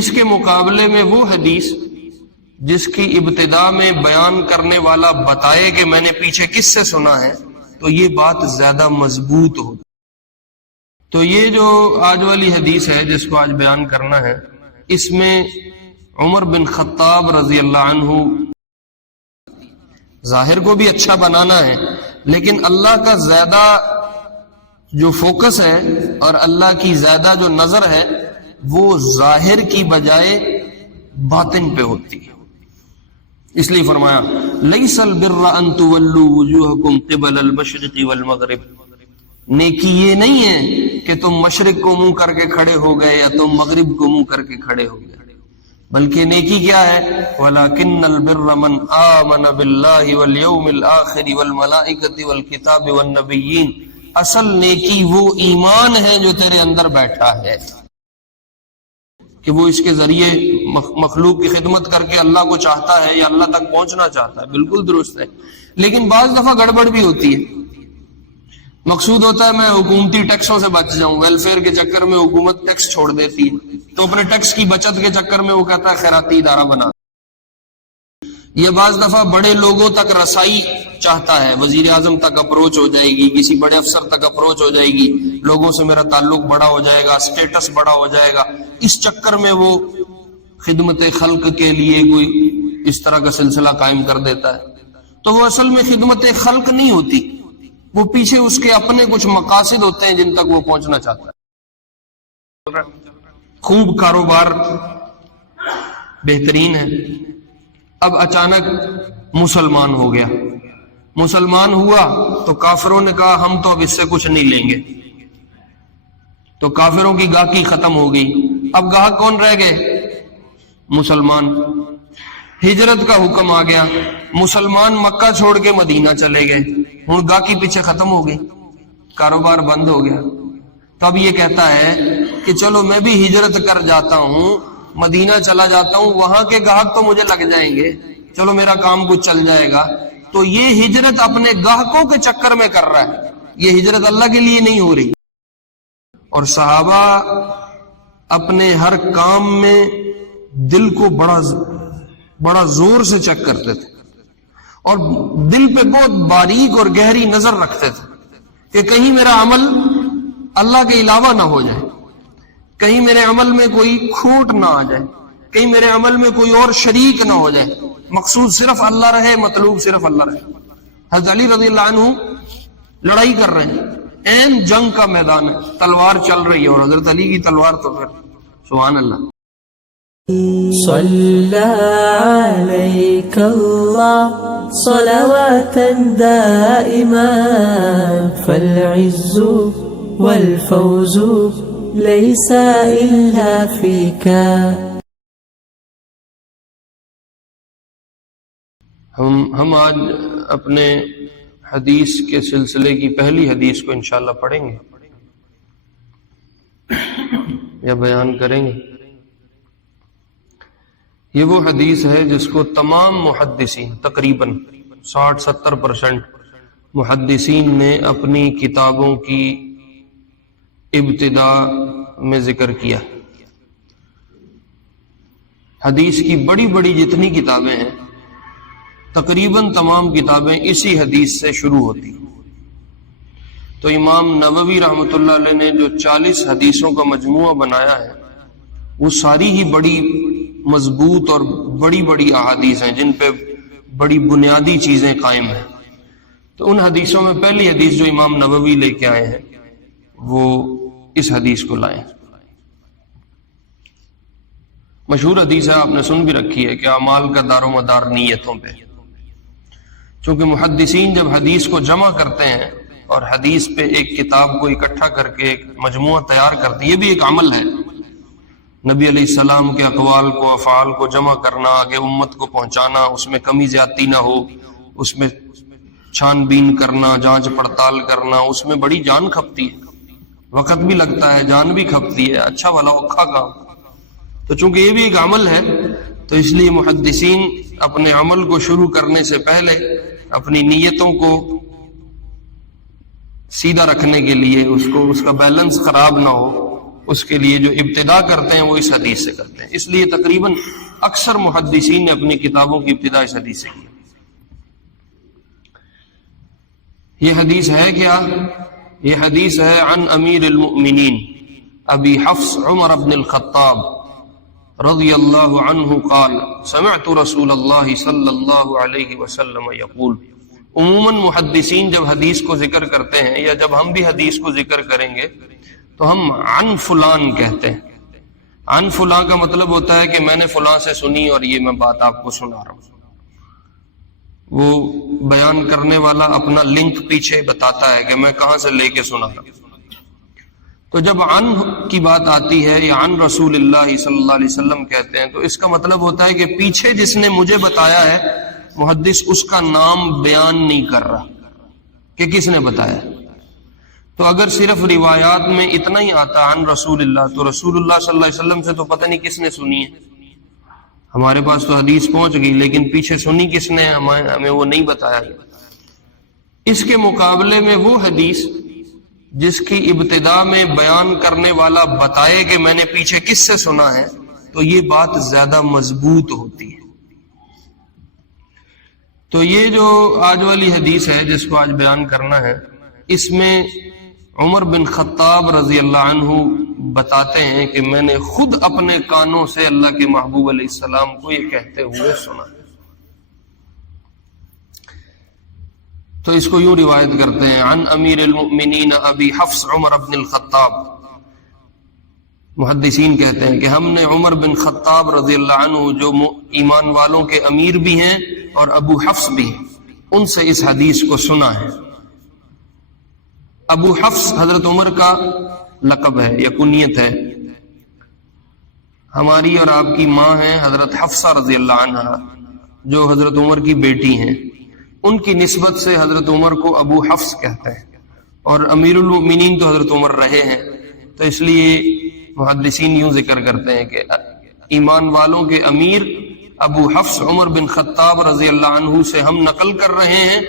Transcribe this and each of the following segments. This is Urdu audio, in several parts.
اس کے مقابلے میں وہ حدیث جس کی ابتدا میں بیان کرنے والا بتائے کہ میں نے پیچھے کس سے سنا ہے، تو یہ بات زیادہ مضبوط ہو۔ تو یہ جو آج والی حدیث ہے جس کو آج بیان کرنا ہے، اس میں عمر بن خطاب رضی اللہ عنہ، ظاہر کو بھی اچھا بنانا ہے، لیکن اللہ کا زیادہ جو فوکس ہے اور اللہ کی زیادہ جو نظر ہے وہ ظاہر کی بجائے باطن پہ ہوتی ہے۔ اس لیے فرمایا لیس البر ان تولوا وجوہکم قبل المشرق والمغرب، نیکی یہ نہیں ہے کہ تم مشرق کو منہ کر کے کھڑے ہو گئے یا تم مغرب کو منہ کر کے کھڑے ہو گئے، بلکہ نیکی کیا ہے؟ وَلَكِنَّ الْبِرَّ مَنْ آمَنَ بِاللَّهِ وَالْيَوْمِ الْآخِرِ وَالْمَلَائِكَةِ وَالْكِتَابِ وَالنَّبِيِّينَ، اصل نیکی وہ ایمان ہے جو تیرے اندر بیٹھا ہے کہ وہ اس کے ذریعے مخلوق کی خدمت کر کے اللہ کو چاہتا ہے یا اللہ تک پہنچنا چاہتا ہے، بالکل درست ہے۔ لیکن بعض دفعہ گڑبڑ بھی ہوتی ہے، مقصود ہوتا ہے میں حکومتی ٹیکسوں سے بچ جاؤں، ویلفیئر کے چکر میں حکومت ٹیکس چھوڑ دیتی ہے تو اپنے ٹیکس کی بچت کے چکر میں وہ کہتا ہے خیراتی ادارہ بنا۔ یہ بعض دفعہ بڑے لوگوں تک رسائی چاہتا ہے، وزیر اعظم تک اپروچ ہو جائے گی، کسی بڑے افسر تک اپروچ ہو جائے گی، لوگوں سے میرا تعلق بڑا ہو جائے گا، سٹیٹس بڑا ہو جائے گا، اس چکر میں وہ خدمت خلق کے لیے کوئی اس طرح کا سلسلہ قائم کر دیتا ہے، تو وہ اصل میں خدمت خلق نہیں ہوتی، وہ پیچھے اس کے اپنے کچھ مقاصد ہوتے ہیں جن تک وہ پہنچنا چاہتا ہے۔ خوب کاروبار بہترین ہے، اب اچانک مسلمان ہو گیا، مسلمان ہوا تو کافروں نے کہا ہم تو اب اس سے کچھ نہیں لیں گے، تو کافروں کی گاہکی ختم ہو گئی، اب گاہک کون رہ گئے؟ مسلمان۔ ہجرت کا حکم آ گیا، مسلمان مکہ چھوڑ کے مدینہ چلے گئے، ہوں گاہکی پیچھے ختم ہو گئی، کاروبار بند ہو گیا، تو اب یہ کہتا ہے کہ چلو میں بھی ہجرت کر جاتا ہوں، مدینہ چلا جاتا ہوں، وہاں کے گاہک تو مجھے لگ جائیں گے، چلو میرا کام کچھ چل جائے گا۔ تو یہ ہجرت اپنے گاہکوں کے چکر میں کر رہا ہے، یہ ہجرت اللہ کے لیے نہیں ہو رہی۔ اور صحابہ اپنے ہر کام میں دل کو بڑا زور سے چیک کرتے تھے اور دل پہ بہت باریک اور گہری نظر رکھتے تھے کہ کہیں میرا عمل اللہ کے علاوہ نہ ہو جائے، کہیں میرے عمل میں کوئی کھوٹ نہ آ جائے، کہیں میرے عمل میں کوئی اور شریک نہ ہو جائے، مقصود صرف اللہ رہے، مطلوب صرف اللہ رہے۔ حضرت علی رضی اللہ عنہ لڑائی کر رہے ہیں، عین جنگ کا میدان ہے، تلوار چل رہی ہے، اور حضرت علی کی تلوار تو پھر سبحان اللہ۔ صلى عليك الله صلواتا دائما فالعز والفوز ليس إلا فيك۔ ہم آج اپنے حدیث کے سلسلے کی پہلی حدیث کو انشاءاللہ پڑھیں گے یا بیان کریں گے۔ یہ وہ حدیث ہے جس کو تمام محدثین، تقریباً 60-70% محدثین نے اپنی کتابوں کی ابتدا میں ذکر کیا۔ حدیث کی بڑی بڑی جتنی کتابیں ہیں تقریباً تمام کتابیں اسی حدیث سے شروع ہوتی۔ تو امام نووی رحمۃ اللہ علیہ نے جو 40 حدیثوں کا مجموعہ بنایا ہے وہ ساری ہی بڑی مضبوط اور بڑی بڑی احادیث ہیں جن پہ بڑی بنیادی چیزیں قائم ہیں۔ تو ان حدیثوں میں پہلی حدیث جو امام نووی لے کے آئے ہیں وہ اس حدیث کو لائے۔ مشہور حدیث ہے، آپ نے سن بھی رکھی ہے کہ اعمال کا دار و مدار نیتوں پہ۔ چونکہ محدثین جب حدیث کو جمع کرتے ہیں اور حدیث پہ ایک کتاب کو اکٹھا کر کے ایک مجموعہ تیار کرتے ہیں، یہ بھی ایک عمل ہے، نبی علیہ السلام کے اقوال کو، افعال کو جمع کرنا، آگے امت کو پہنچانا، اس میں کمی زیادتی نہ ہو، اس میں چھان بین کرنا، جانچ پڑتال کرنا، اس میں بڑی جان کھپتی ہے، وقت بھی لگتا ہے، جان بھی کھپتی ہے، اچھا بھلا اوکھا کام۔ تو چونکہ یہ بھی ایک عمل ہے تو اس لیے محدثین اپنے عمل کو شروع کرنے سے پہلے اپنی نیتوں کو سیدھا رکھنے کے لیے، اس کا بیلنس خراب نہ ہو، اس کے لیے جو ابتدا کرتے ہیں وہ اس حدیث سے کرتے ہیں. اس لیے تقریباً اکثر محدثین نے اپنی کتابوں کی ابتدا اس حدیث سے کی. یہ حدیث ہے کیا؟ یہ حدیث ہے عن امیر المؤمنین ابی حفص عمر بن الخطاب رضی اللہ عنہ قال سمعت رسول اللہ صلی اللہ علیہ وسلم یقول. عموماً محدثین جب حدیث کو ذکر کرتے ہیں یا جب ہم بھی حدیث کو ذکر کریں گے تو ہم عن فلان کہتے ہیں. عن فلاں کا مطلب ہوتا ہے کہ میں نے فلاں سے سنی اور یہ میں بات آپ کو سنا رہا ہوں. وہ بیان کرنے والا اپنا لنک پیچھے بتاتا ہے کہ میں کہاں سے لے کے سنا رہا ہوں. تو جب عن کی بات آتی ہے یا عن رسول اللہ صلی اللہ علیہ وسلم کہتے ہیں تو اس کا مطلب ہوتا ہے کہ پیچھے جس نے مجھے بتایا ہے محدث اس کا نام بیان نہیں کر رہا کہ کس نے بتایا. تو اگر صرف روایات میں اتنا ہی آتا عن رسول اللہ تو رسول اللہ صلی اللہ علیہ وسلم سے تو پتہ نہیں کس نے سنی ہے. ہمارے پاس تو حدیث پہنچ گئی لیکن پیچھے سنی کس نے ہمیں وہ نہیں بتایا. اس کے مقابلے میں وہ حدیث جس کی ابتدا میں بیان کرنے والا بتائے کہ میں نے پیچھے کس سے سنا ہے تو یہ بات زیادہ مضبوط ہوتی ہے. تو یہ جو آج والی حدیث ہے جس کو آج بیان کرنا ہے اس میں عمر بن خطاب رضی اللہ عنہ بتاتے ہیں کہ میں نے خود اپنے کانوں سے اللہ کے محبوب علیہ السلام کو یہ کہتے ہوئے سنا. تو اس کو یوں روایت کرتے ہیں عن امیر المؤمنین ابی حفص عمر بن الخطاب. محدثین کہتے ہیں کہ ہم نے عمر بن خطاب رضی اللہ عنہ جو ایمان والوں کے امیر بھی ہیں اور ابو حفص بھی ہیں ان سے اس حدیث کو سنا ہے. ابو حفص حضرت عمر کا لقب ہے یا کنیت ہے. ہماری اور آپ کی ماں ہیں حضرت حفصہ رضی اللہ عنہا جو حضرت عمر کی بیٹی ہیں. ان کی نسبت سے حضرت عمر کو ابو حفص کہتے ہیں اور امیر المؤمنین تو حضرت عمر رہے ہیں. تو اس لیے محدثین یوں ذکر کرتے ہیں کہ ایمان والوں کے امیر ابو حفص عمر بن خطاب رضی اللہ عنہ سے ہم نقل کر رہے ہیں.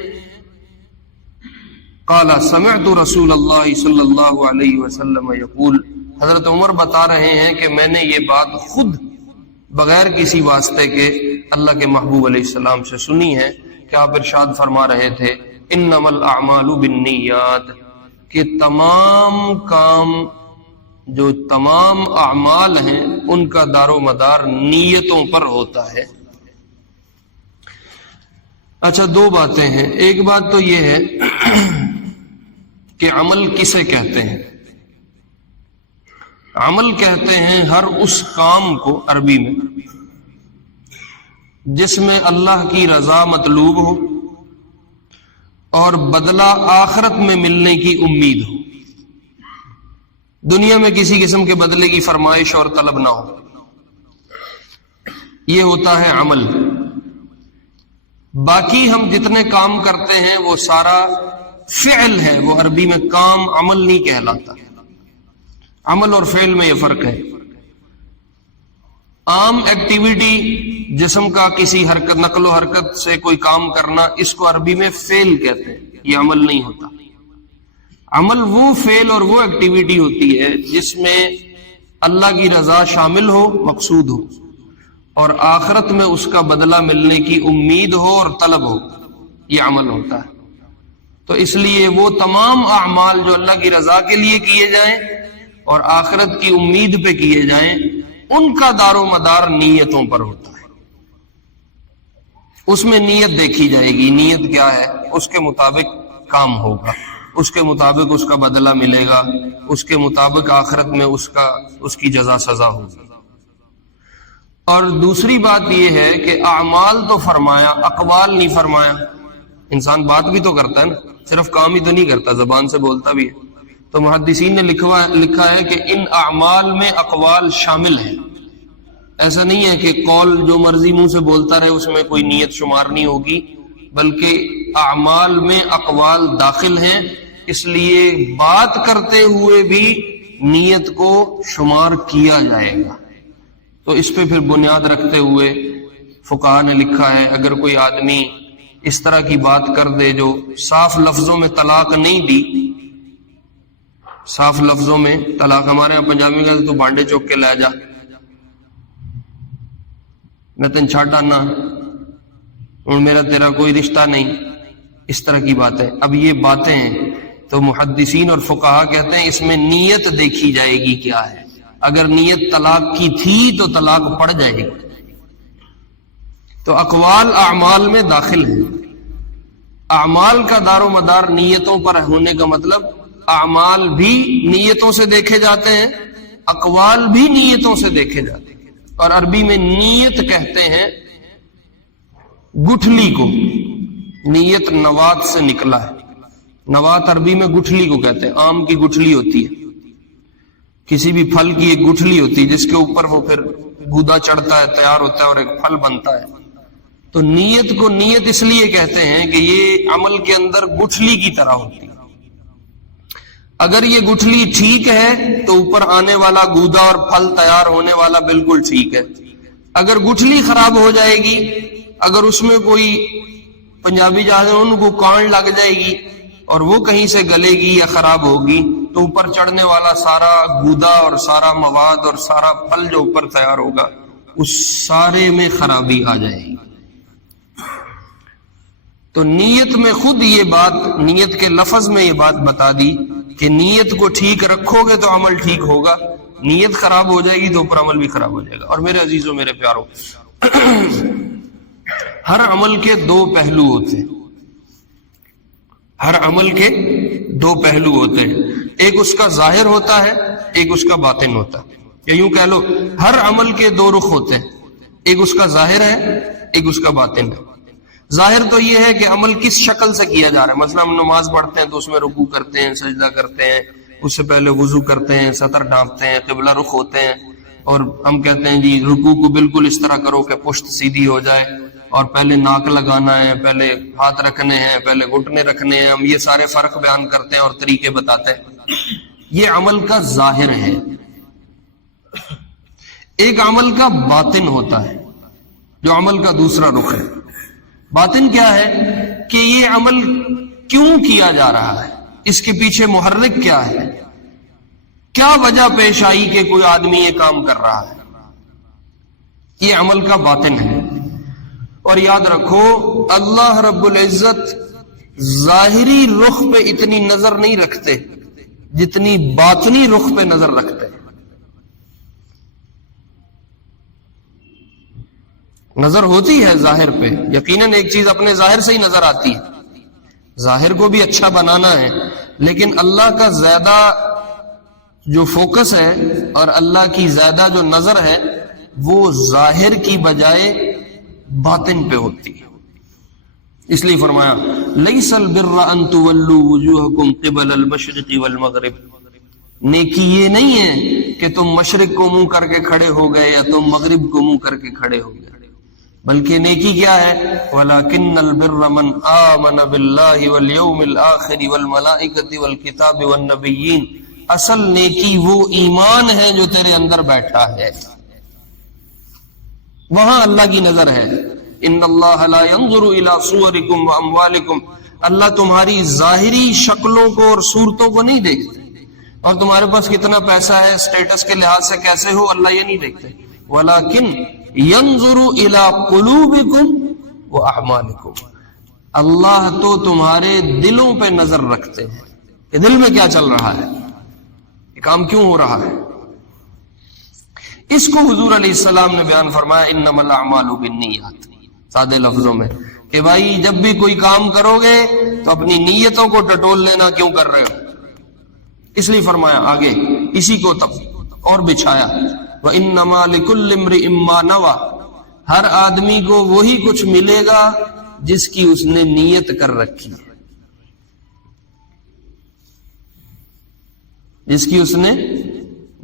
قال سمعت رسول اللہ صلی اللہ علیہ وسلم یقول. حضرت عمر بتا رہے ہیں کہ میں نے یہ بات خود بغیر کسی واسطے کے اللہ کے محبوب علیہ السلام سے سنی ہے کہ آپ ارشاد فرما رہے تھے انما الاعمال بالنیات کہ تمام کام جو تمام اعمال ہیں ان کا دار و مدار نیتوں پر ہوتا ہے. اچھا دو باتیں ہیں. ایک بات تو یہ ہے کہ عمل کسے کہتے ہیں. عمل کہتے ہیں ہر اس کام کو عربی میں جس میں اللہ کی رضا مطلوب ہو اور بدلہ آخرت میں ملنے کی امید ہو. دنیا میں کسی قسم کے بدلے کی فرمائش اور طلب نہ ہو. یہ ہوتا ہے عمل. باقی ہم جتنے کام کرتے ہیں وہ سارا فعل ہے. وہ عربی میں کام عمل نہیں کہلاتا. عمل اور فعل میں یہ فرق ہے. عام ایکٹیویٹی جسم کا کسی حرکت نقل و حرکت سے کوئی کام کرنا اس کو عربی میں فعل کہتے ہیں. یہ عمل نہیں ہوتا. عمل وہ فعل اور وہ ایکٹیویٹی ہوتی ہے جس میں اللہ کی رضا شامل ہو مقصود ہو اور آخرت میں اس کا بدلہ ملنے کی امید ہو اور طلب ہو. یہ عمل ہوتا ہے. تو اس لیے وہ تمام اعمال جو اللہ کی رضا کے لیے کیے جائیں اور آخرت کی امید پہ کیے جائیں ان کا دار و مدار نیتوں پر ہوتا ہے. اس میں نیت دیکھی جائے گی. نیت کیا ہے اس کے مطابق کام ہوگا. اس کے مطابق اس کا بدلہ ملے گا. اس کے مطابق آخرت میں اس کی جزا سزا ہوگی. اور دوسری بات یہ ہے کہ اعمال تو فرمایا اقوال نہیں فرمایا. انسان بات بھی تو کرتا ہے نا, صرف کام ہی تو نہیں کرتا, زبان سے بولتا بھی ہے. تو محدثین نے لکھا ہے کہ ان اعمال میں اقوال شامل ہیں. ایسا نہیں ہے کہ قول جو مرضی منہ سے بولتا رہے اس میں کوئی نیت شمار نہیں ہوگی, بلکہ اعمال میں اقوال داخل ہیں. اس لیے بات کرتے ہوئے بھی نیت کو شمار کیا جائے گا. تو اس پہ پھر بنیاد رکھتے ہوئے فقہاء نے لکھا ہے اگر کوئی آدمی اس طرح کی بات کر دے جو صاف لفظوں میں طلاق نہیں دی صاف لفظوں میں طلاق، ہمارے یہاں پنجابی میں کہتے تو بانڈے چوک کے لے جا، میں تین چھاٹ آنا اور میرا تیرا کوئی رشتہ نہیں، اس طرح کی بات ہے۔ اب یہ باتیں ہیں تو محدثین اور فقہا کہتے ہیں اس میں نیت دیکھی جائے گی کیا ہے، اگر نیت طلاق کی تھی تو طلاق پڑ جائے گی۔ تو اقوال اعمال میں داخل ہیں، اعمال کا دار و مدار نیتوں پر ہونے کا مطلب اعمال بھی نیتوں سے دیکھے جاتے ہیں، اقوال بھی نیتوں سے دیکھے جاتے ہیں۔ اور عربی میں نیت کہتے ہیں گٹھلی کو، نیت نوات سے نکلا ہے، نوات عربی میں گٹھلی کو کہتے ہیں۔ آم کی گٹھلی ہوتی ہے، کسی بھی پھل کی ایک گٹھلی ہوتی ہے جس کے اوپر وہ پھر گودا چڑھتا ہے، تیار ہوتا ہے اور ایک پھل بنتا ہے۔ تو نیت کو نیت اس لیے کہتے ہیں کہ یہ عمل کے اندر گٹھلی کی طرح ہوتی ہے۔ اگر یہ گٹھلی ٹھیک ہے تو اوپر آنے والا گودا اور پھل تیار ہونے والا بالکل ٹھیک ہے۔ اگر گٹھلی خراب ہو جائے گی، اگر اس میں کوئی پنجابی جاتے ان کو کان لگ جائے گی اور وہ کہیں سے گلے گی یا خراب ہوگی تو اوپر چڑھنے والا سارا گودا اور سارا مواد اور سارا پھل جو اوپر تیار ہوگا اس سارے میں خرابی آ جائے گی۔ تو نیت میں خود یہ بات، نیت کے لفظ میں یہ بات بتا دی کہ نیت کو ٹھیک رکھو گے تو عمل ٹھیک ہوگا، نیت خراب ہو جائے گی تو اوپر عمل بھی خراب ہو جائے گا۔ اور میرے عزیزوں، میرے پیاروں، ہر عمل کے دو پہلو ہوتے ہیں، ہر عمل کے دو پہلو ہوتے ہیں، ایک اس کا ظاہر ہوتا ہے، ایک اس کا باطن ہوتا ہے، یا یوں کہہ لو ہر عمل کے دو رخ ہوتے ہیں، ایک اس کا ظاہر ہے، ایک اس کا باطن ہے۔ ظاہر تو یہ ہے کہ عمل کس شکل سے کیا جا رہا ہے، مثلا ہم نماز پڑھتے ہیں تو اس میں رکوع کرتے ہیں، سجدہ کرتے ہیں، اس سے پہلے وضو کرتے ہیں، سطر ڈھانپتے ہیں، قبلہ رخ ہوتے ہیں، اور ہم کہتے ہیں جی رکوع کو بالکل اس طرح کرو کہ پشت سیدھی ہو جائے، اور پہلے ناک لگانا ہے، پہلے ہاتھ رکھنے ہیں، پہلے گھٹنے رکھنے ہیں، ہم یہ سارے فرق بیان کرتے ہیں اور طریقے بتاتے ہیں۔ یہ عمل کا ظاہر ہے۔ ایک عمل کا باطن ہوتا ہے جو عمل کا دوسرا رخ ہے۔ باطن کیا ہے کہ یہ عمل کیوں کیا جا رہا ہے، اس کے پیچھے محرک کیا ہے، کیا وجہ پیش آئی کہ کوئی آدمی یہ کام کر رہا ہے، یہ عمل کا باطن ہے۔ اور یاد رکھو اللہ رب العزت ظاہری رخ پہ اتنی نظر نہیں رکھتے جتنی باطنی رخ پہ نظر رکھتے ہیں۔ نظر ہوتی ہے ظاہر پہ، یقیناً ایک چیز اپنے ظاہر سے ہی نظر آتی ہے، ظاہر کو بھی اچھا بنانا ہے، لیکن اللہ کا زیادہ جو فوکس ہے اور اللہ کی زیادہ جو نظر ہے وہ ظاہر کی بجائے باطن پہ ہوتی ہے۔ اس لیے فرمایا لیس البر ان تولوا وجوہکم قبل المشرق والمغرب، نیکی یہ نہیں ہے کہ تم مشرق کو منہ کر کے کھڑے ہو گئے یا تم مغرب کو منہ کر کے کھڑے ہو گئے، بلکہ نیکی کیا ہے؟ وَلَكِنَّ الْبِرَّ مَنْ آمَنَ بِاللَّهِ وَالْيَوْمِ الْآخِرِ وَالْمَلَائِكَةِ وَالْكِتَابِ وَالنَّبِيِّينَ۔ اصل نیکی وہ ایمان ہے جو تیرے اندر بیٹھا ہے، وہاں اللہ کی نظر ہے۔ ان اللہ لا ينظر الى صورکم واموالکم، اللہ تمہاری ظاہری شکلوں کو اور صورتوں کو نہیں دیکھتے، اور تمہارے پاس کتنا پیسہ ہے، سٹیٹس کے لحاظ سے کیسے ہو، اللہ یہ نہیں دیکھتے۔ ولکن ينظر الى قلوبکم واعمالکم، اللہ تو تمہارے دلوں پہ نظر رکھتے ہیں کہ دل میں کیا چل رہا ہے، یہ کام کیوں ہو رہا ہے۔ اس کو حضور علیہ السلام نے بیان فرمایا انما الاعمال بالنیات، سادے لفظوں میں کہ بھائی جب بھی کوئی کام کرو گے تو اپنی نیتوں کو ٹٹول لینا، کیوں کر رہے ہو، اس لیے فرمایا آگے اسی کو تب اور بچھایا وَإِنَّمَا لِكُلِّ امْرِئٍ مَّا نَوَىٰ، ہر آدمی کو وہی کچھ ملے گا جس کی اس نے نیت کر رکھی ہے، جس کی اس نے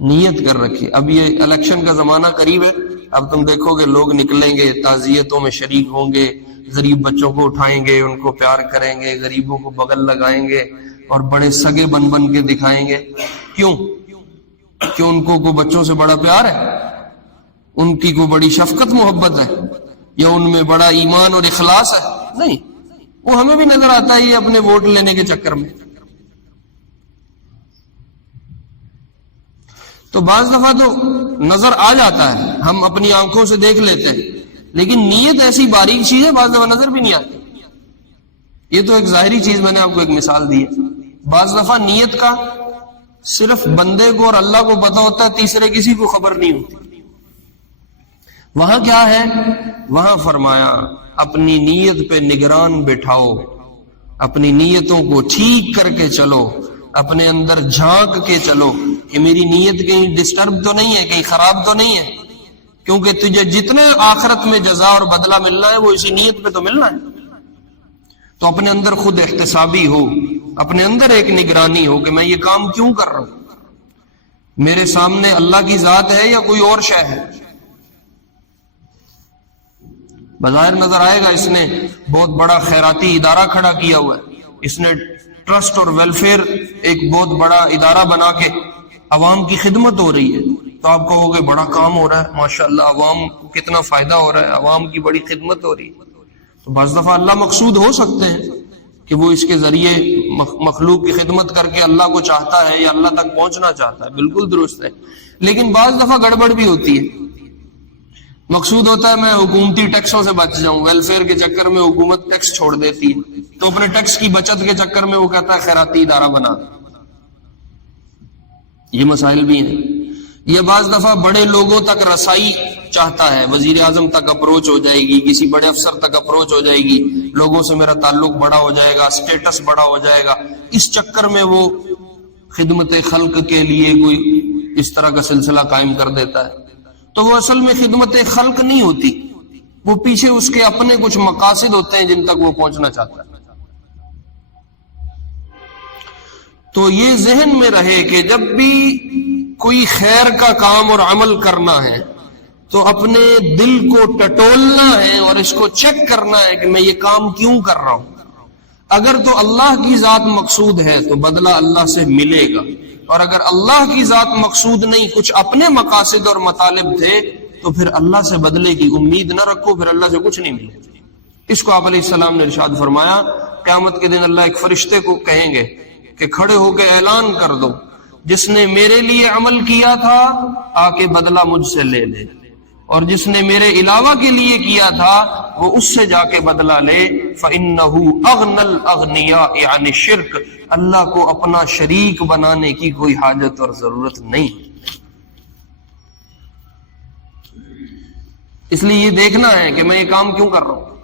نیت کر رکھی۔ اب یہ الیکشن کا زمانہ قریب ہے، اب تم دیکھو گے لوگ نکلیں گے، تعزیتوں میں شریک ہوں گے، غریب بچوں کو اٹھائیں گے، ان کو پیار کریں گے، غریبوں کو بغل لگائیں گے اور بڑے سگے بن بن کے دکھائیں گے۔ کیوں؟ کہ ان کو کوئی بچوں سے بڑا پیار ہے، ان کی کوئی بڑی شفقت محبت ہے، یا ان میں بڑا ایمان اور اخلاص ہے؟ نہیں، وہ ہمیں بھی نظر آتا ہے یہ اپنے ووٹ لینے کے چکر میں۔ تو بعض دفعہ تو نظر آ جاتا ہے، ہم اپنی آنکھوں سے دیکھ لیتے ہیں، لیکن نیت ایسی باریک چیز ہے بعض دفعہ نظر بھی نہیں آتی۔ یہ تو ایک ظاہری چیز میں نے آپ کو ایک مثال دی ہے۔ بعض دفعہ نیت کا صرف بندے کو اور اللہ کو پتہ ہوتا ہے، تیسرے کسی کو خبر نہیں ہوتی۔ وہاں کیا ہے؟ وہاں فرمایا اپنی نیت پہ نگران بٹھاؤ، اپنی نیتوں کو ٹھیک کر کے چلو، اپنے اندر جھانک کے چلو کہ میری نیت کہیں ڈسٹرب تو نہیں ہے، کہیں خراب تو نہیں ہے، کیونکہ تجھے جتنے آخرت میں جزا اور بدلہ ملنا ہے وہ اسی نیت پہ تو ملنا ہے۔ تو اپنے اندر خود احتسابی ہو، اپنے اندر ایک نگرانی ہو کہ میں یہ کام کیوں کر رہا ہوں، میرے سامنے اللہ کی ذات ہے یا کوئی اور شے ہے۔ بظاہر نظر آئے گا اس نے بہت بڑا خیراتی ادارہ کھڑا کیا ہوا ہے، اس نے ٹرسٹ اور ویلفیئر ایک بہت بڑا ادارہ بنا کے عوام کی خدمت ہو رہی ہے، تو آپ کہو گے بڑا کام ہو رہا ہے، ماشاءاللہ عوام کو کتنا فائدہ ہو رہا ہے، عوام کی بڑی خدمت ہو رہی ہے۔ تو بعض دفعہ اللہ مقصود ہو سکتے ہیں کہ وہ اس کے ذریعے مخلوق کی خدمت کر کے اللہ کو چاہتا ہے یا اللہ تک پہنچنا چاہتا ہے، بالکل درست ہے، لیکن بعض دفعہ گڑبڑ بھی ہوتی ہے۔ مقصود ہوتا ہے میں حکومتی ٹیکسوں سے بچ جاؤں، ویلفیئر کے چکر میں حکومت ٹیکس چھوڑ دیتی ہے، تو اپنے ٹیکس کی بچت کے چکر میں وہ کہتا ہے خیراتی ادارہ بنا۔ یہ مسائل بھی ہیں۔ یہ بعض دفعہ بڑے لوگوں تک رسائی چاہتا ہے، وزیر اعظم تک اپروچ ہو جائے گی، کسی بڑے افسر تک اپروچ ہو جائے گی، لوگوں سے میرا تعلق بڑا ہو جائے گا، سٹیٹس بڑا ہو جائے گا، اس چکر میں وہ خدمت خلق کے لیے کوئی اس طرح کا سلسلہ قائم کر دیتا ہے۔ تو وہ اصل میں خدمت خلق نہیں ہوتی، وہ پیچھے اس کے اپنے کچھ مقاصد ہوتے ہیں جن تک وہ پہنچنا چاہتا ہے۔ تو یہ ذہن میں رہے کہ جب بھی کوئی خیر کا کام اور عمل کرنا ہے تو اپنے دل کو ٹٹولنا ہے اور اس کو چیک کرنا ہے کہ میں یہ کام کیوں کر رہا ہوں۔ اگر تو اللہ کی ذات مقصود ہے تو بدلہ اللہ سے ملے گا، اور اگر اللہ کی ذات مقصود نہیں، کچھ اپنے مقاصد اور مطالب تھے، تو پھر اللہ سے بدلے کی امید نہ رکھو، پھر اللہ سے کچھ نہیں ملے۔ اس کو آپ علیہ السلام نے ارشاد فرمایا، قیامت کے دن اللہ ایک فرشتے کو کہیں گے کہ کھڑے ہو کے اعلان کر دو، جس نے میرے لیے عمل کیا تھا آ کے بدلہ مجھ سے لے لے، اور جس نے میرے علاوہ کے لیے کیا تھا وہ اس سے جا کے بدلہ لے۔ فَإِنَّهُ أَغْنَى الْأَغْنِيَاءِ عَنِ الشِّرْكِ، اللہ کو اپنا شریک بنانے کی کوئی حاجت اور ضرورت نہیں۔ اس لیے یہ دیکھنا ہے کہ میں یہ کام کیوں کر رہا ہوں۔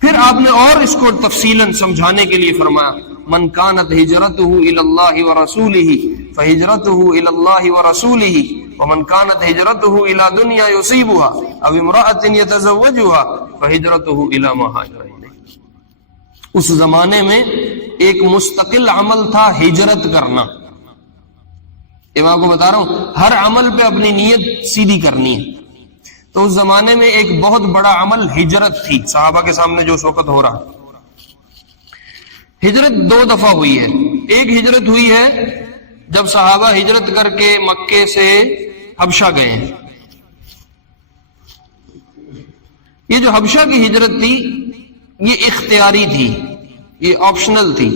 پھر آپ نے اور اس کو تفصیلاً سمجھانے کے لیے فرمایا، من كانت هجرته الى الله ورسوله فهجرته الى الله ورسوله ومن كانت هجرته الى دنيا يصيبها او امرأة يتزوجها فهجرته الى ما هاجر اليه۔ اس زمانے میں ایک مستقل عمل تھا ہجرت کرنا۔ میں آپ کو بتا رہا ہوں ہر عمل پہ اپنی نیت سیدھی کرنی ہے، تو اس زمانے میں ایک بہت بڑا عمل ہجرت تھی، صحابہ کے سامنے جو اس وقت ہو رہا ہے۔ ہجرت دو دفعہ ہوئی ہے۔ ایک ہجرت ہوئی ہے جب صحابہ ہجرت کر کے مکے سے حبشہ گئے ہیں۔ یہ جو حبشہ کی ہجرت تھی یہ اختیاری تھی، یہ آپشنل تھی،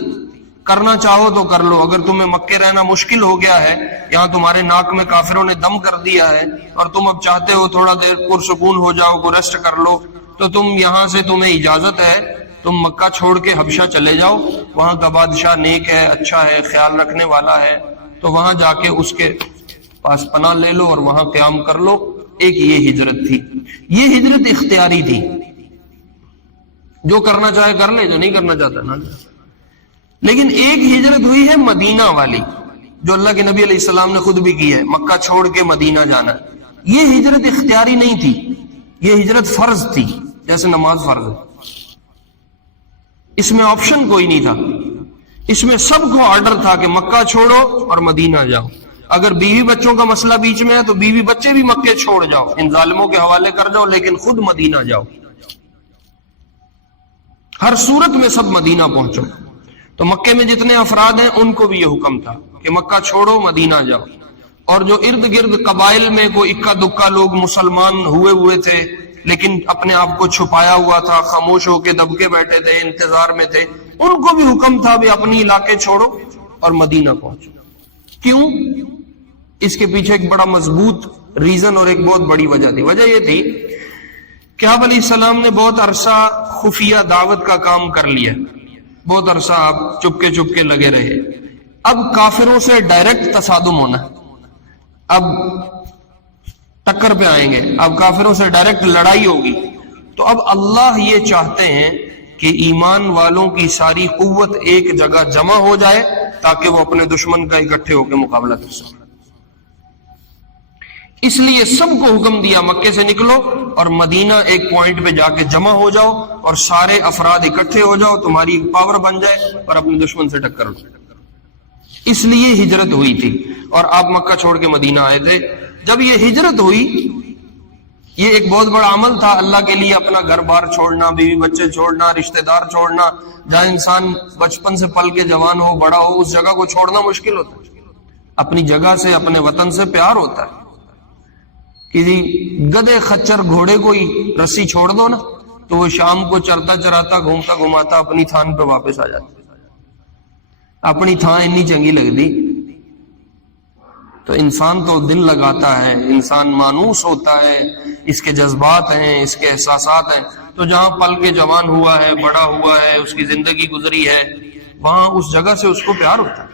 کرنا چاہو تو کر لو۔ اگر تمہیں مکے رہنا مشکل ہو گیا ہے، یہاں تمہارے ناک میں کافروں نے دم کر دیا ہے اور تم اب چاہتے ہو تھوڑا دیر پرسکون ہو جاؤ، کو ریسٹ کر لو، تو تم یہاں سے تمہیں اجازت ہے، تم مکہ چھوڑ کے حبشہ چلے جاؤ، وہاں کا بادشاہ نیک ہے، اچھا ہے، خیال رکھنے والا ہے، تو وہاں جا کے اس کے پاس پناہ لے لو اور وہاں قیام کر لو۔ ایک یہ ہجرت تھی، یہ ہجرت اختیاری تھی، جو کرنا چاہے کر لے، جو نہیں کرنا چاہتا نہ۔ لیکن ایک ہجرت ہوئی ہے مدینہ والی، جو اللہ کے نبی علیہ السلام نے خود بھی کی ہے، مکہ چھوڑ کے مدینہ جانا۔ یہ ہجرت اختیاری نہیں تھی، یہ ہجرت فرض تھی، جیسے نماز فرض ہے۔ اس میں آپشن کوئی نہیں تھا، اس میں سب کو آرڈر تھا کہ مکہ چھوڑو اور مدینہ جاؤ۔ اگر بیوی بچوں کا مسئلہ بیچ میں ہے تو بیوی بچے بھی مکے چھوڑ جاؤ، ان ظالموں کے حوالے کر جاؤ، لیکن خود مدینہ جاؤ۔ ہر صورت میں سب مدینہ پہنچو۔ تو مکے میں جتنے افراد ہیں ان کو بھی یہ حکم تھا کہ مکہ چھوڑو مدینہ جاؤ۔ اور جو ارد گرد قبائل میں کوئی اکا دکا لوگ مسلمان ہوئے تھے لیکن اپنے آپ کو چھپایا ہوا تھا، خاموش ہو کے دب کے بیٹھے تھے، انتظار میں تھے، ان کو بھی حکم تھا بھی اپنی علاقے چھوڑو اور مدینہ پہنچو۔ کیوں؟ اس کے پیچھے ایک بڑا مضبوط ریزن اور ایک بہت بڑی وجہ تھی. وجہ یہ تھی کہ آپ علیہ السلام نے بہت عرصہ خفیہ دعوت کا کام کر لیا, بہت عرصہ آپ چپکے لگے رہے. اب کافروں سے ڈائریکٹ تصادم ہونا, اب ٹکر پہ آئیں گے, اب کافروں سے ڈائریکٹ لڑائی ہوگی. تو اب اللہ یہ چاہتے ہیں کہ ایمان والوں کی ساری قوت ایک جگہ جمع ہو جائے تاکہ وہ اپنے دشمن کا اکٹھے ہو کے مقابلہ کر سکیں. اس لیے سب کو حکم دیا مکے سے نکلو اور مدینہ ایک پوائنٹ پہ جا کے جمع ہو جاؤ اور سارے افراد اکٹھے ہو جاؤ, تمہاری پاور بن جائے اور اپنے دشمن سے ٹکر ہو. اس لیے ہجرت ہوئی تھی اور آپ مکہ چھوڑ کے مدینہ آئے تھے. جب یہ ہجرت ہوئی, یہ ایک بہت بڑا عمل تھا اللہ کے لیے, اپنا گھر بار چھوڑنا, بیوی بچے چھوڑنا, رشتہ دار چھوڑنا. جہاں انسان بچپن سے پل کے جوان ہو, بڑا ہو, اس جگہ کو چھوڑنا مشکل ہوتا ہے. اپنی جگہ سے, اپنے وطن سے پیار ہوتا ہے. کسی گدے خچر گھوڑے کو ہی رسی چھوڑ دو نا تو وہ شام کو چرتا چراتا گھومتا گھماتا اپنی تھان پہ واپس آ جاتا. اپنی تھان اتنی چنگی لگتی. تو انسان تو دل لگاتا ہے, انسان مانوس ہوتا ہے, اس کے جذبات ہیں, اس کے احساسات ہیں. تو جہاں پل کے جوان ہوا ہے, بڑا ہوا ہے, اس کی زندگی گزری ہے, وہاں اس جگہ سے اس کو پیار ہوتا ہے.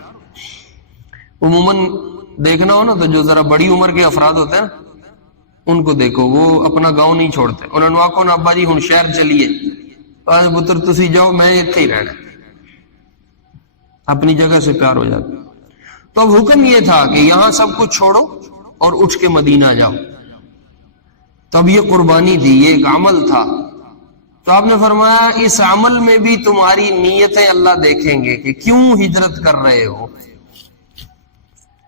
عموماً دیکھنا ہو نا تو جو ذرا بڑی عمر کے افراد ہوتے ہیں نا, ان کو دیکھو, وہ اپنا گاؤں نہیں چھوڑتے. انہوں نے آخو نا ابا جی ہن شہر چلیے, پتر تسی جاؤ, میں اتنے ہی رہنا. اپنی جگہ سے پیار ہو جاتا. تو اب حکم یہ تھا کہ یہاں سب کچھ چھوڑو اور اٹھ کے مدینہ جاؤ. تب یہ قربانی تھی, یہ ایک عمل تھا. تو آپ نے فرمایا اس عمل میں بھی تمہاری نیتیں اللہ دیکھیں گے کہ کیوں ہجرت کر رہے ہو.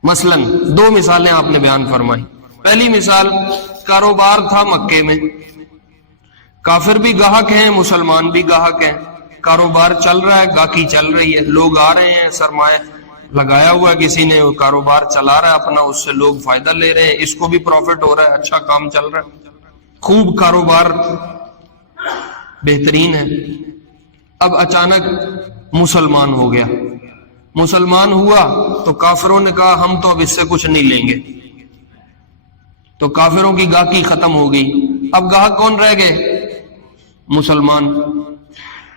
مثلا 2 مثالیں آپ نے بیان فرمائی. پہلی مثال, کاروبار تھا مکے میں, کافر بھی گاہک ہیں, مسلمان بھی گاہک ہیں, کاروبار چل رہا ہے, گاہکی چل رہی ہے, لوگ آ رہے ہیں, سرمایہ لگایا ہوا ہے کسی نے, وہ کاروبار چلا رہا ہے اپنا, اس سے لوگ فائدہ لے رہے ہیں, اس کو بھی پروفٹ ہو رہا ہے, اچھا کام چل رہا ہے, خوب کاروبار بہترین ہے. اب اچانک مسلمان ہو گیا. مسلمان ہوا تو کافروں نے کہا ہم تو اب اس سے کچھ نہیں لیں گے, تو کافروں کی گاہکی ختم ہو گئی. اب گاہک کون رہ گئے؟ مسلمان.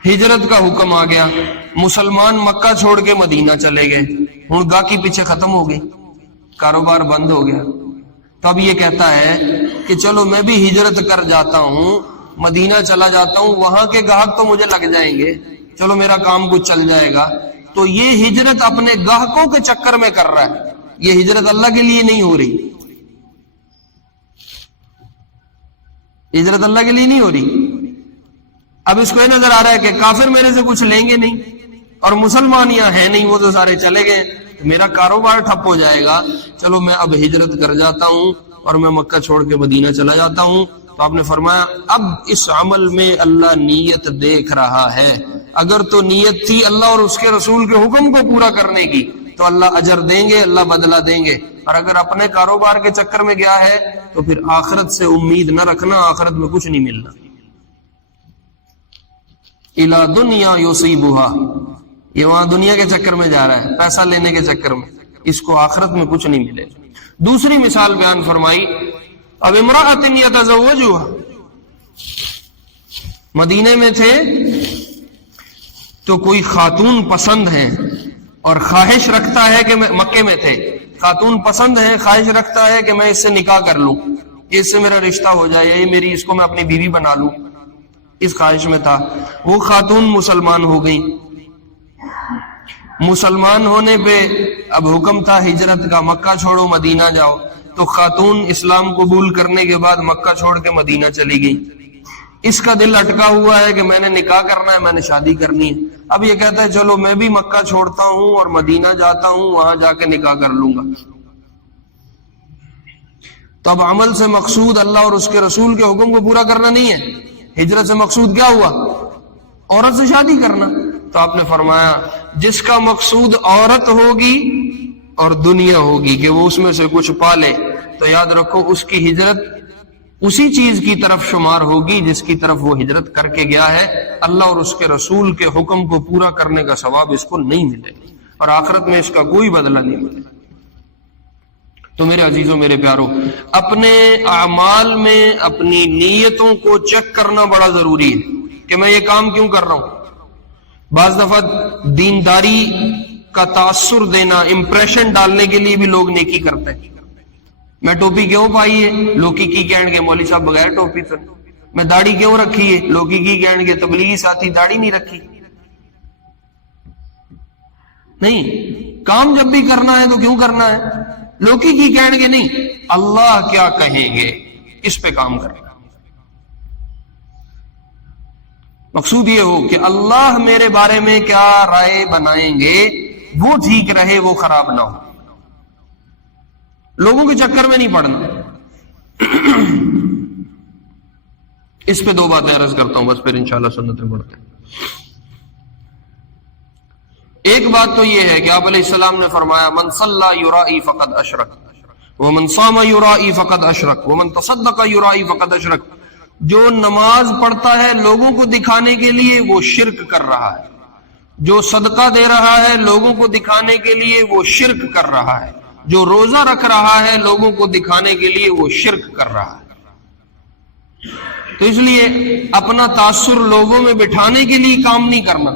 ہجرت کا حکم آ گیا, مسلمان مکہ چھوڑ کے مدینہ چلے گئے, ہن گاہکی پیچھے ختم ہو گئی, کاروبار بند ہو گیا. تو اب یہ کہتا ہے کہ چلو میں بھی ہجرت کر جاتا ہوں, مدینہ چلا جاتا ہوں, وہاں کے گاہک تو مجھے لگ جائیں گے, چلو میرا کام کچھ چل جائے گا. تو یہ ہجرت اپنے گاہکوں کے چکر میں کر رہا ہے, یہ ہجرت اللہ کے لیے نہیں ہو رہی. ہجرت اللہ کے لیے نہیں ہو رہی. اب اس کو یہ نظر آ رہا ہے کہ کافر میرے سے کچھ لیں گے نہیں اور مسلمان یہاں ہے نہیں, وہ تو سارے چلے گئے, میرا کاروبار ٹھپ ہو جائے گا. چلو میں اب ہجرت کر جاتا ہوں اور میں مکہ چھوڑ کے مدینہ چلا جاتا ہوں. تو آپ نے فرمایا اب اس عمل میں اللہ نیت دیکھ رہا ہے. اگر تو نیت تھی اللہ اور اس کے رسول کے حکم کو پورا کرنے کی تو اللہ اجر دیں گے, اللہ بدلہ دیں گے. اور اگر اپنے کاروبار کے چکر میں گیا ہے تو پھر آخرت سے امید نہ رکھنا, آخرت میں کچھ نہیں ملنا. الا دنیا یصیبها, یہ وہاں دنیا کے چکر میں جا رہا ہے, پیسہ لینے کے چکر میں, اس کو آخرت میں کچھ نہیں ملے. دوسری مثال بیان فرمائی, اب امرأۃ یتزوجها, مدینے میں تھے تو کوئی خاتون پسند ہے اور خواہش رکھتا ہے کہ میں, مکے میں تھے, خاتون پسند ہے, خواہش رکھتا ہے کہ میں اس سے نکاح کر لوں, اس سے میرا رشتہ ہو جائے, یہ میری, اس کو میں اپنی بیوی بنا لوں, اس خواہش میں تھا. وہ خاتون مسلمان ہو گئی. مسلمان ہونے پہ اب حکم تھا ہجرت کا, مکہ چھوڑو مدینہ جاؤ. تو خاتون اسلام قبول کرنے کے بعد مکہ چھوڑ کے مدینہ چلی گئی. اس کا دل اٹکا ہوا ہے کہ میں نے نکاح کرنا ہے, میں نے شادی کرنی ہے. اب یہ کہتا ہے چلو میں بھی مکہ چھوڑتا ہوں اور مدینہ جاتا ہوں, وہاں جا کے نکاح کر لوں گا. تو اب عمل سے مقصود اللہ اور اس کے رسول کے حکم کو پورا کرنا نہیں ہے, ہجرت سے مقصود کیا ہوا؟ عورت سے شادی کرنا. تو آپ نے فرمایا جس کا مقصود عورت ہوگی اور دنیا ہوگی کہ وہ اس میں سے کچھ پالے, تو یاد رکھو اس کی ہجرت اسی چیز کی طرف شمار ہوگی جس کی طرف وہ ہجرت کر کے گیا ہے. اللہ اور اس کے رسول کے حکم کو پورا کرنے کا ثواب اس کو نہیں ملے اور آخرت میں اس کا کوئی بدلہ نہیں ملے. تو میرے عزیزوں، میرے پیاروں، اپنے اعمال میں اپنی نیتوں کو چیک کرنا بڑا ضروری ہے کہ میں یہ کام کیوں کر رہا ہوں۔ بعض دفعہ دینداری کا تاثر دینا، امپریشن ڈالنے کے لیے بھی لوگ نیکی کرتے ہیں۔ میں ٹوپی کیوں پائی ہے؟ لوکی کی کہن گے مولوی صاحب بغیر ٹوپی تو۔ میں داڑھی کیوں رکھی ہے؟ لوکی کی کہن گے تبلیغی ساتھی داڑھی نہیں رکھی۔ نہیں، کام جب بھی کرنا ہے تو کیوں کرنا ہے؟ لوکی کی کہن گے نہیں، اللہ کیا کہیں گے اس پہ کام کرنا۔ مقصود یہ ہو کہ اللہ میرے بارے میں کیا رائے بنائیں گے، وہ ٹھیک رہے، وہ خراب نہ ہو۔ لوگوں کے چکر میں نہیں پڑنا۔ اس پہ دو باتیں عرض کرتا ہوں، بس پھر انشاءاللہ سنتیں پڑھتے ہیں۔ ایک بات تو یہ ہے کہ آپ علیہ السلام نے فرمایا من صلی یرائی فقد اشرک ومن صام یرائی فقد اشرک ومن تصدق یرائی فقد اشرک۔ جو نماز پڑھتا ہے لوگوں کو دکھانے کے لیے وہ شرک کر رہا ہے، جو صدقہ دے رہا ہے لوگوں کو دکھانے کے لیے وہ شرک کر رہا ہے، جو روزہ رکھ رہا ہے لوگوں کو دکھانے کے لیے وہ شرک کر رہا ہے۔ تو اس لیے اپنا تاثر لوگوں میں بٹھانے کے لیے کام نہیں کرنا۔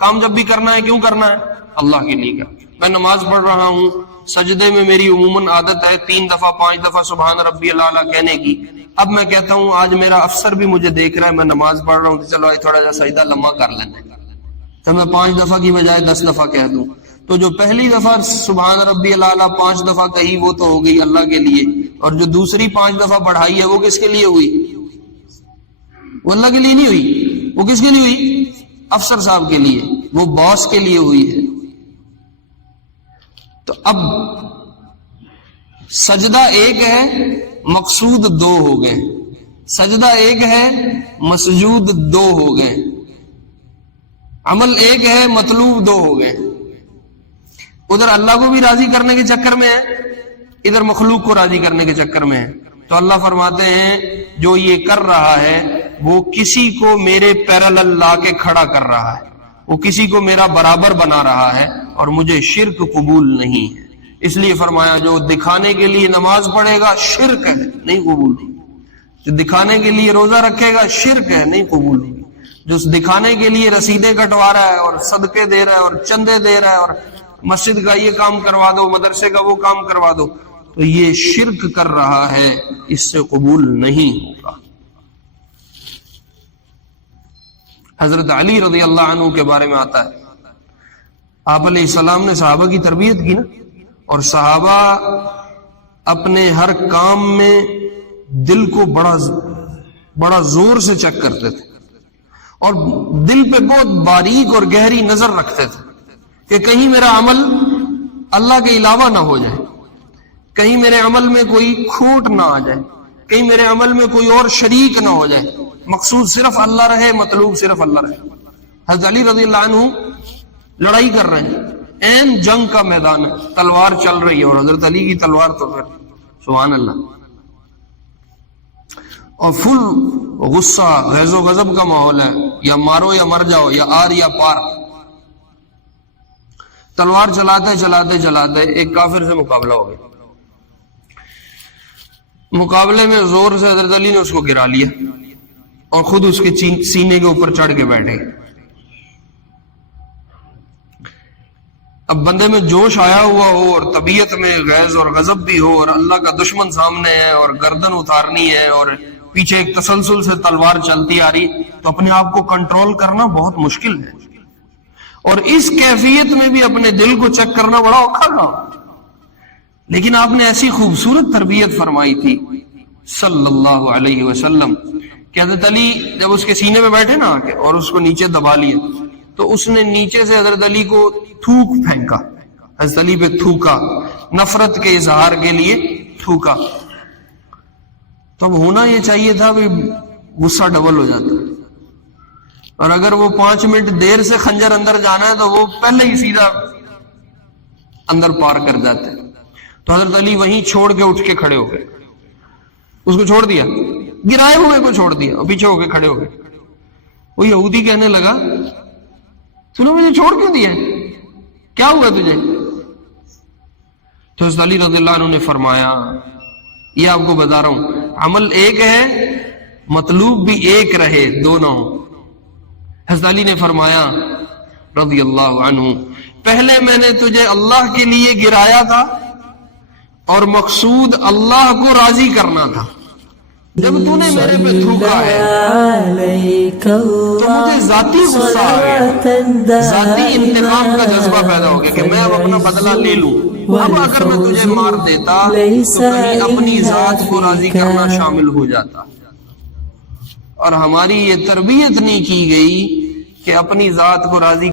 کام جب بھی کرنا ہے کیوں کرنا ہے؟ اللہ کے لیے کرنا۔ میں نماز پڑھ رہا ہوں، سجدے میں میری عموماً عادت ہے 3 دفعہ 5 دفعہ سبحان ربی الاعلیٰ کہنے کی۔ اب میں کہتا ہوں آج میرا افسر بھی مجھے دیکھ رہا ہے، میں نماز پڑھ رہا ہوں کہ چلو تھوڑا سا سجدہ لمبا کر لینا، تو میں 5 دفعہ کی بجائے 10 دفعہ کہہ دوں، تو جو پہلی دفعہ سبحان ربی الاعلیٰ 5 دفعہ کہی وہ تو ہو گئی اللہ کے لیے، اور جو دوسری 5 دفعہ بڑھائی ہے وہ کس کے لیے ہوئی؟ وہ اللہ کے لیے نہیں ہوئی، وہ کس کے لیے ہوئی؟ افسر صاحب کے لیے، وہ باس کے لیے ہوئی ہے۔ تو اب سجدہ ایک ہے، مقصود 2 ہو گئے، سجدہ ایک ہے، مسجود 2 ہو گئے، عمل ایک ہے، مطلوب 2 ہو گئے۔ ادھر اللہ کو بھی راضی کرنے کے چکر میں ہے، ادھر مخلوق کو راضی کرنے کے چکر میں ہے۔ تو اللہ فرماتے ہیں جو یہ کر رہا ہے وہ کسی کو میرے پیرالل لا کے کھڑا کر رہا ہے، وہ کسی کو میرا برابر بنا رہا ہے، اور مجھے شرک قبول نہیں ہے۔ اس لیے فرمایا جو دکھانے کے لیے نماز پڑھے گا شرک ہے، نہیں قبول ہوگی۔ جو دکھانے کے لیے روزہ رکھے گا شرک ہے، نہیں قبول ہوگی۔ جو دکھانے کے لیے رسیدیں کٹوا رہا ہے اور صدقے دے رہا ہے اور چندے دے رہا ہے اور مسجد کا یہ کام کروا دو، مدرسے کا وہ کام کروا دو، تو یہ شرک کر رہا ہے، اس سے قبول نہیں ہوگا۔ حضرت علی رضی اللہ عنہ کے بارے میں آتا ہے، آپ علیہ السلام نے صحابہ کی تربیت کی نا، اور صحابہ اپنے ہر کام میں دل کو بڑا زور سے چیک کرتے تھے، اور دل پہ بہت باریک اور گہری نظر رکھتے تھے کہ کہیں میرا عمل اللہ کے علاوہ نہ ہو جائے، کہیں میرے عمل میں کوئی کھوٹ نہ آ جائے، کہیں میرے عمل میں کوئی اور شریک نہ ہو جائے، مقصود صرف اللہ رہے، مطلوب صرف اللہ رہے۔ حضرت علی رضی اللہ عنہ لڑائی کر رہے ہیں، این جنگ کا میدان ہے، تلوار چل رہی ہے، اور حضرت علی کی تلوار تو پھر سبحان اللہ، اور فل غصہ غیظ و غضب کا ماحول ہے، یا مارو یا مر جاؤ، یا آر یا پار۔ تلوار چلاتے چلاتے چلاتے ایک کافر سے مقابلہ ہو گیا، مقابلے میں زور سے حضرت علی نے اس کو گرا لیا اور خود اس کے سینے کے اوپر چڑھ کے بیٹھے۔ اب بندے میں جوش آیا ہوا ہو اور طبیعت میں غیظ اور غضب بھی ہو، اور اللہ کا دشمن سامنے ہے اور گردن اتارنی ہے اور پیچھے ایک تسلسل سے تلوار چلتی آ رہی، تو اپنے آپ کو کنٹرول کرنا بہت مشکل ہے، اور اس کیفیت میں بھی اپنے دل کو چیک کرنا بڑا اوکھا تھا۔ لیکن آپ نے ایسی خوبصورت تربیت فرمائی تھی صلی اللہ علیہ وسلم کہ حضرت علی جب اس کے سینے میں بیٹھے نا آ کے اور اس کو نیچے دبا لیا، تو اس نے نیچے سے حضرت علی کو تھوک پھینکا، حضرت علی پہ تھوکا، نفرت کے اظہار کے لیے تھوکا۔ تو اب ہونا یہ چاہیے تھا بھی غصہ ڈبل ہو جاتا، اور اگر وہ 5 منٹ دیر سے خنجر اندر جانا ہے تو وہ پہلے ہی سیدھا اندر پار کر جاتے۔ تو حضرت علی وہیں چھوڑ کے اٹھ کے کھڑے ہو گئے، اس کو چھوڑ دیا، گرائے ہوئے کو چھوڑ دیا، اور پیچھے ہو کے کھڑے ہو گئے۔ وہ یہودی کہنے لگا تو نے مجھے چھوڑ کیوں دیا، کیا ہوا تجھے؟ تو حضرت علی رضی اللہ عنہ نے فرمایا، یہ آپ کو بتا رہا ہوں، عمل ایک ہے، مطلوب بھی ایک رہے، دونوں۔ حضرت علی نے فرمایا رضی اللہ عنہ، پہلے میں نے تجھے اللہ کے لیے گرایا تھا اور مقصود اللہ کو راضی کرنا تھا، جب تو نے میرے پہ تھوکا ہے تو مجھے ذاتی غصہ آ گیا، ذاتی انتقام کا جذبہ پیدا ہو گیا کہ میں اب اپنا بدلہ لے لوں۔ اب اگر میں تجھے مار دیتا تو کہیں اپنی ذات کو راضی کرنا شامل ہو جاتا، اور ہماری یہ تربیت نہیں کی گئی کہ اپنی ذات کو راضی